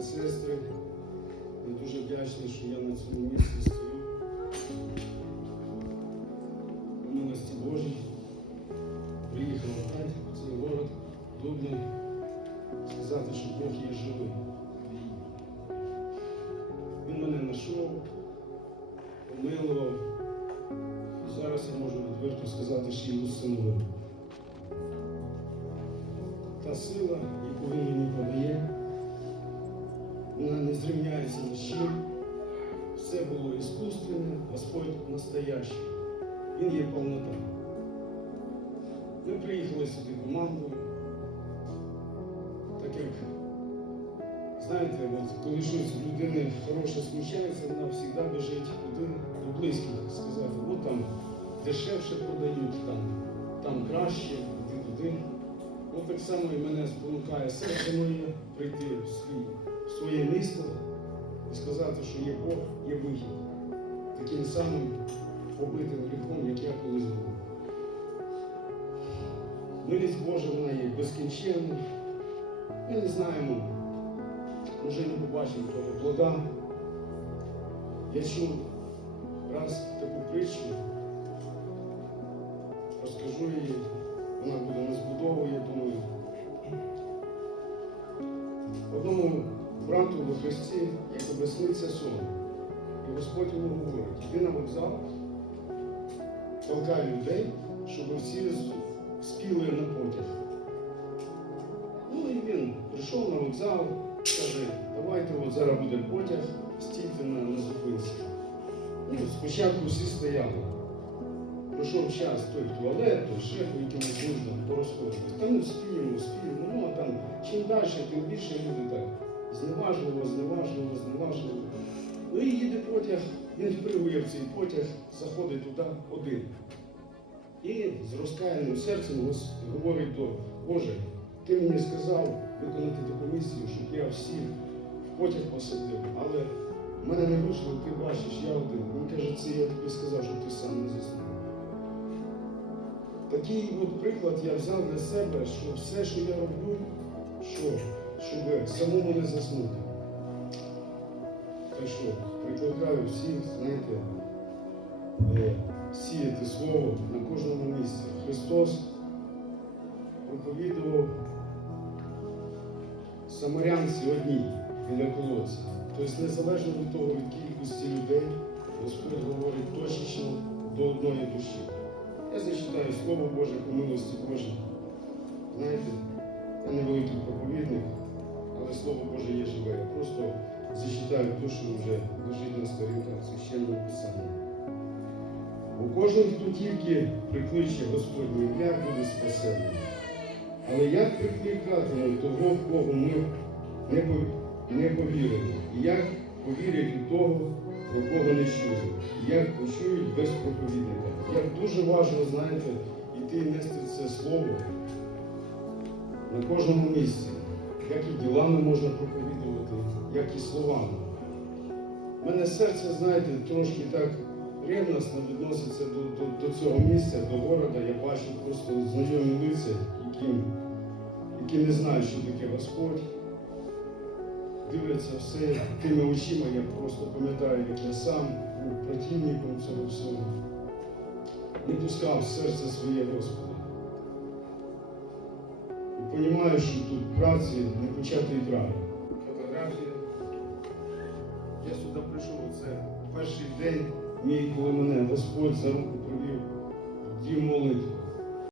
та сестри. Я дуже вдячний, що я на цьому місці стою. У милості Божій. Приїхав в цей город Дублін сказати, що Бог є живий. Він мене знайшов, помилував. І зараз я можу відверто сказати, що його усиновив. Та сила, яку він мені подає, вона не зрівняється ні з чим. Все було іскусственне, Господь настоящий. Він є повнота. Ми приїхали сюди командою. Так як, знаєте, от, коли щось людини хороше случається, вона завжди біжить до близьких сказати, от там дешевше продають, там, там краще, іди туди. От так само і мене спонукає серце моє прийти в, свій, своє місто і сказати, що є Бог, є вихід. Таким самим побитим гріхом, як я колись був. Милість Божа вона є безкінченна. Ми не знаємо, може не побачимо того плода. Я чув раз таку притчу, розкажу її, вона буде не збудовою, брату во Христі, якби сниться сон. І Господь йому говорить, іди на вокзал, толкай людей, щоб всі спіли на потяг. Ну і він прийшов на вокзал, каже, давайте от зараз буде потяг, стійте на, на зупинці. Ну, спочатку всі стояли. Пройшов час той туалет, той ще по якимось нуждам порозходились. Та ну спіємо, спіємо. Ну а там чим далі, тим більше люди так зневажливо, зневажливо, зневажливо. Ну і їде потяг, він впригує в цей потяг, заходить туди один. І з розкаяним серцем говорить до Боже, ти мені сказав виконати таку місію, щоб я всіх в потяг посадив, але в мене не вийшло, ти бачиш, я один. Він каже, це я тобі сказав, щоб ти сам не заснув. Такий от приклад я взяв для себе, що все, що я роблю, що, щоб самому не заснути. Так що прикликаю всіх, знаєте, сіяти слово на кожному місці. Христос проповідував самарянці одній біля колодця. Тобто, незалежно від того, від кількості людей, Господь говорить точечно до одної душі. Я зачитаю Слово Боже по милості Божій. Знаєте, я не великий проповідник, але Слово Боже є живе. Просто зачитаю те, що вже лежить на сторінках священного Писання. Бо кожен, хто тільки прикличе Господнє ім'я, буде спасений. Але як прикликатимуть того, в кого ми не, пов- не повірили? І як повірять у того, про кого не? І як почують без проповідника? Як дуже важливо, знаєте, іти і нести це слово на кожному місці. Як і ділами можна проповідувати, як і словами. У мене серце, знаєте, трошки так ревностно відноситься до, до, до цього місця, до города. Я бачу просто знайомі лиця, які, які не знають, що таке Господь. Дивляться все тими очима, я просто пам'ятаю, як я сам був противником цього всього. Не пускав серце своє Господа. Що тут праці не початий край. Фотографія. Я сюди прийшов, це перший день мій, коли мене Господь за руку провів в дім молитви.